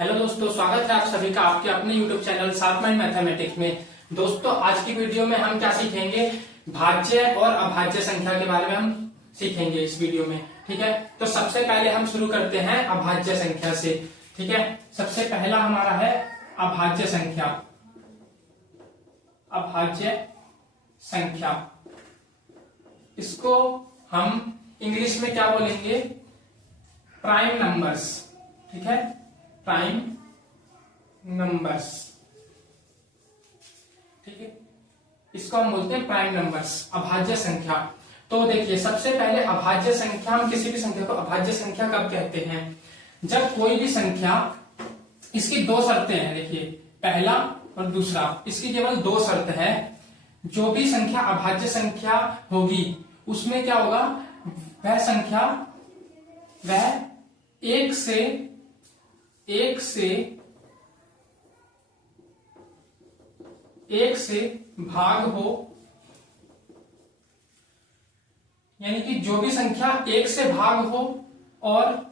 Hello दोस्तों, स्वागत है आप सभी का आपके अपने YouTube channel sharp mind mathematics में। दोस्तों, आज की वीडियो में हम क्या सीखेंगे, भाज्य और अभाज्य संख्या के बारे में हम सीखेंगे इस वीडियो में। ठीक है, तो सबसे पहले हम शुरू करते हैं अभाज्य संख्या से। ठीक है, सबसे पहला हमारा है अभाज्य संख्या। अभाज्य संख्या, इसको हम इंग्लिश में क्या बोलेंगे, प्राइम नंबर्स। ठीक है, प्राइम नंबर्स। ठीक है, इसको हम बोलते हैं प्राइम नंबर्स, अभाज्य संख्या। तो देखिए, सबसे पहले अभाज्य संख्या, हम किसी भी संख्या को अभाज्य संख्या कब कहते हैं, जब कोई भी संख्या, इसकी दो शर्तें हैं। देखिए, पहला और दूसरा, इसकी केवल दो शर्त है। जो भी संख्या अभाज्य संख्या होगी उसमें क्या होगा, वह संख्या वह एक से भाग हो, यानी कि जो भी संख्या एक से भाग हो और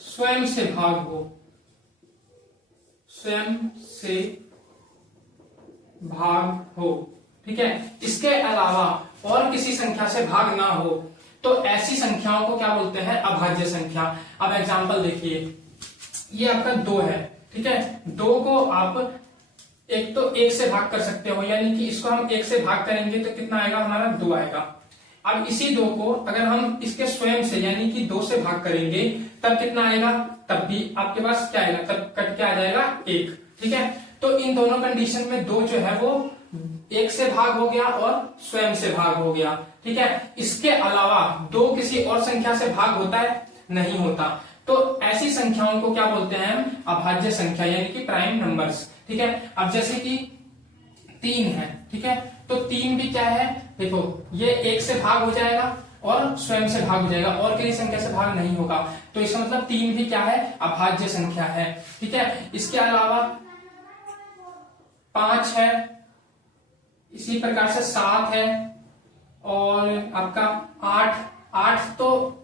स्वयं से भाग हो, स्वयं से भाग हो। ठीक है, इसके अलावा और किसी संख्या से भाग ना हो, तो ऐसी संख्याओं को क्या बोलते हैं, अभाज्य संख्या। अब एग्जांपल देखिए, ये आपका 2 है। ठीक है, 2 को आप एक तो 1 से भाग कर सकते हो, यानी कि इसको हम 1 से भाग करेंगे तो कितना आएगा हमारा, 2 आएगा। अब इसी 2 को अगर हम इसके स्वयं से यानी कि 2 से भाग करेंगे तब कितना आएगा, तब भी आपके पास क्या आएगा, तब कट के आ जाएगा 1। ठीक है, तो इन दोनों कंडीशन में 2 जो है वो 1 से भाग हो गया और स्वयं से भाग हो गया। ठीक है, इसके अलावा 2 किसी और संख्या से भाग होता है, नहीं होता। तो ऐसी संख्याओं को क्या बोलते हैं हम, अभाज्य संख्या, यानी कि प्राइम नंबर्स। ठीक है, अब जैसे कि 3 है। ठीक है, तो 3 भी क्या है, देखो ये 1 से भाग हो जाएगा और स्वयं से भाग हो जाएगा और किसी संख्या से भाग नहीं होगा, तो इसका मतलब 3 भी क्या है, अभाज्य संख्या है। ठीक है, इसके अलावा 5 है, इसी प्रकार से 7 है, और आपका 8 तो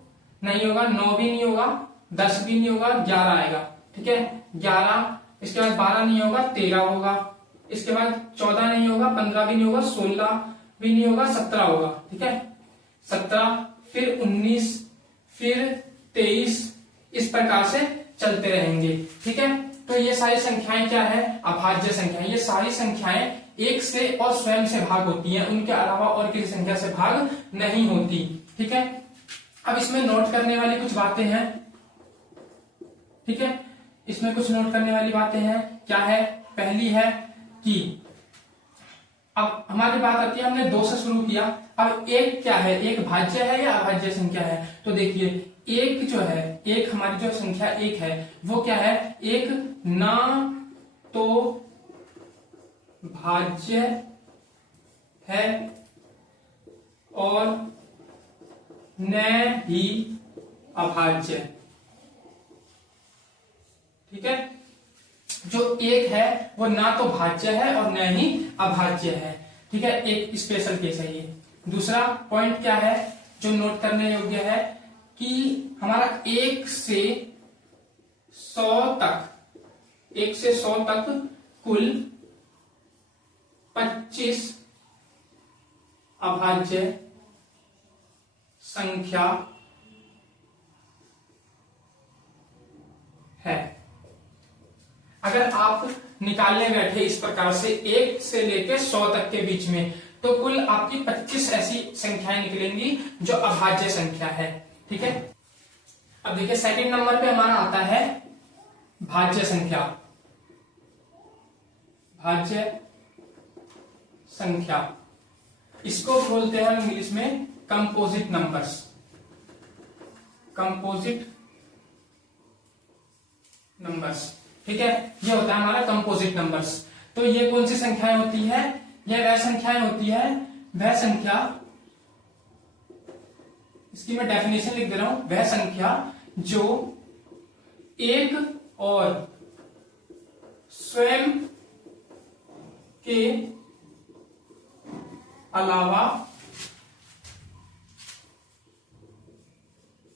नहीं होगा, 9 भी नहीं होगा, 10 भी नहीं होगा, 11 आएगा। ठीक है, 11, इसके बाद 12 नहीं होगा, 13 होगा, इसके बाद 14 नहीं होगा, 15 भी नहीं होगा, 16 भी नहीं होगा, 17 होगा। ठीक है, 17, फिर 19, फिर 23, इस प्रकार से चलते रहेंगे। ठीक है, तो ये सारी संख्याएं क्या है, अभाज्य संख्याएं। ये सारी संख्याएं 1 से और स्वयं से भाग होती हैं, उनके अलावा और किसी संख्या से भाग नहीं होती। ठीक है, अब इसमें नोट करने वाली कुछ बातें हैं। ठीक है, इसमें कुछ नोट करने वाली बातें हैं। क्या है, पहली है कि अब हमारी बात आती है, हमने 2 से शुरू किया, अब 1 क्या है, 1 भाज्य है या अभाज्य संख्या है। तो देखिए, 1 जो है, 1 हमारी जो संख्या 1 है वो क्या है, 1 ना तो भाज्य है और न ही अभाज्य। ठीक है, जो 1 है वो ना तो भाज्य है और न ही अभाज्य है। ठीक है, एक स्पेशल केस है ये। दूसरा पॉइंट क्या है जो नोट करने योग्य है, कि हमारा 1 से 100 तक कुल 25 अभाज्य संख्या है। अगर आप निकालने बैठे इस प्रकार से 1 से लेकर 100 तक के बीच में, तो कुल आपकी 25 ऐसी संख्याएं निकलेंगी जो अभाज्य संख्या है। ठीक है, अब देखिए, सेकंड नंबर पे हमारा आता है भाज्य संख्या। भाज्य संख्या, इसको बोलते हैं इंग्लिश में कंपोजिट नंबर्स। Composite numbers. ठीक है, ये होता है हमारा कंपोजिट नंबर्स। तो ये कौन सी संख्याएं होती है, यह वह संख्याएं होती है, वह संख्या, इसकी मैं डेफिनेशन लिख दे रहा हूं, वह संख्या जो 1 और स्वयं के अलावा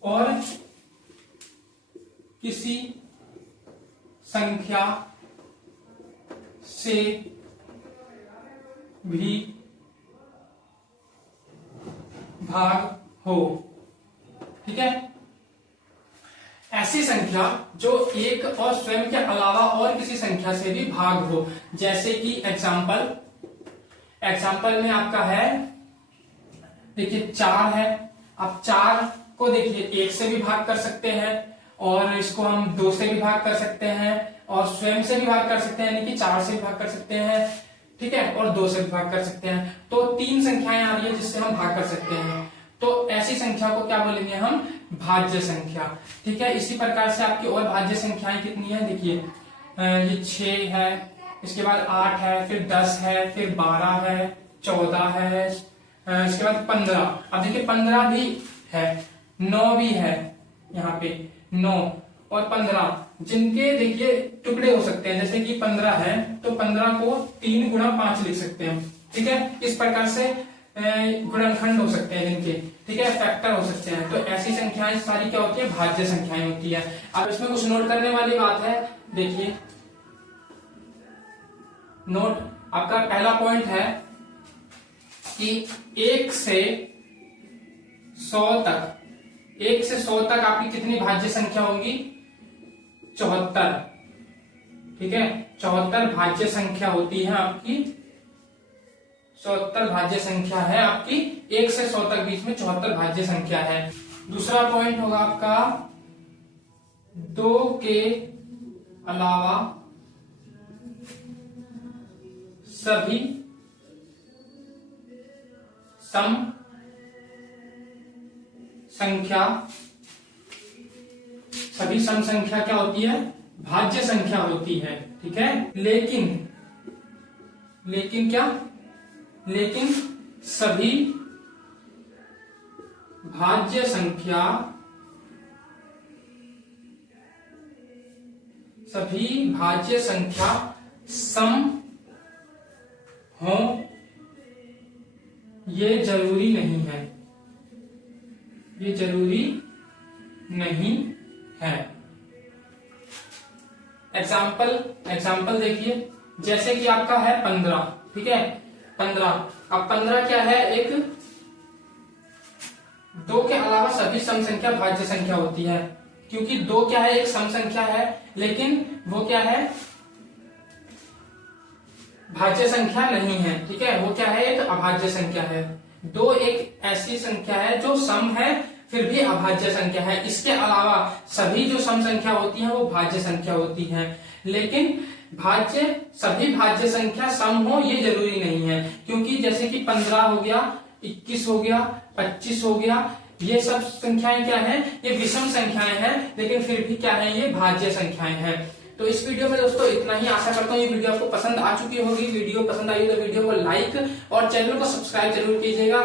और किसी संख्या से भी भाग हो। ठीक है, ऐसी संख्या जो एक और स्वयं के अलावा और किसी संख्या से भी भाग हो। जैसे कि एग्जाम्पल में आपका है, देखिए 4 है। अब 4 को देखिए 1 से भी भाग कर सकते हैं, और इसको हम 2 से भी भाग कर सकते हैं, और स्वयं से भी भाग कर सकते हैं, यानी कि 4 से भी भाग कर सकते हैं। ठीक है, और 2 से भी भाग कर सकते हैं। तो 3 संख्याएं आ रही है जिससे हम भाग कर सकते हैं। तो ऐसी संख्या को क्या बोलेंगे हम? भाज्य संख्या। ठीक है, इसी प्रकार से आपकी और भाज्य संख्याएं कितनी है? देखिए ये 6 है, इसके बाद 8 है, फिर 10 है, फिर 12 है, 14 है, इसके बाद 15। अब देखिए 15 भी है, 9 भी है, यहाँ पे 9 और 15, जिनके देखिए टुकड़े हो सकते हैं। जैसे कि 15 है तो 15 को 3 गुणा 5 लिख सकते हैं। ठीक है, इस प्रकार से गुणनखंड हो सकते हैं जिनके। ठीक है, फैक्टर हो सकते हैं। तो ऐसी संख्याएं सारी क्या होती है? भाज्य संख्याएं होती है। अब इसमें कुछ नोट करने वाली बात है। देखिए नोट, आपका पहला पॉइंट है कि 1 से 100 तक, 1 से 100 तक आपकी कितनी भाज्य संख्या होंगी? 74। ठीक है, 74 भाज्य संख्या होती है आपकी। 74 भाज्य संख्या है आपकी। 1 से 100 तक बीच में 74 भाज्य संख्या है। दूसरा पॉइंट होगा आपका 2 के अलावा सभी सम संख्या, सभी सम संख्या क्या होती है? भाज्य संख्या होती है। ठीक है, लेकिन क्या? लेकिन सभी भाज्य संख्या सम हो ये जरूरी नहीं है। ये जरूरी नहीं है। एग्जाम्पल देखिए, जैसे कि आपका है 15। ठीक है, 15। अब 15 क्या है? एक 2 के अलावा सभी सम संख्या भाज्य संख्या होती है। क्योंकि 2 क्या है? एक सम संख्या है, लेकिन वो क्या है? भाज्य संख्या नहीं है। ठीक है, वो क्या है? एक अभाज्य संख्या है। 2 एक ऐसी संख्या है जो सम है फिर भी अभाज्य संख्या है। इसके अलावा सभी जो सम संख्या होती है वो भाज्य संख्या होती है। लेकिन सभी भाज्य संख्या सम हो ये जरूरी नहीं है। क्योंकि जैसे कि 15 हो गया, 21 हो गया, 25 हो गया, ये सब संख्याएं क्या हैं? ये विषम संख्याएं हैं, लेकिन फिर भी क्या है? ये भाज्य संख्याएं हैं। तो इस वीडियो में दोस्तों इतना ही। आशा करता हूँ ये वीडियो आपको पसंद आ चुकी होगी। वीडियो पसंद आई तो वीडियो को लाइक और चैनल को सब्सक्राइब जरूर कीजिएगा।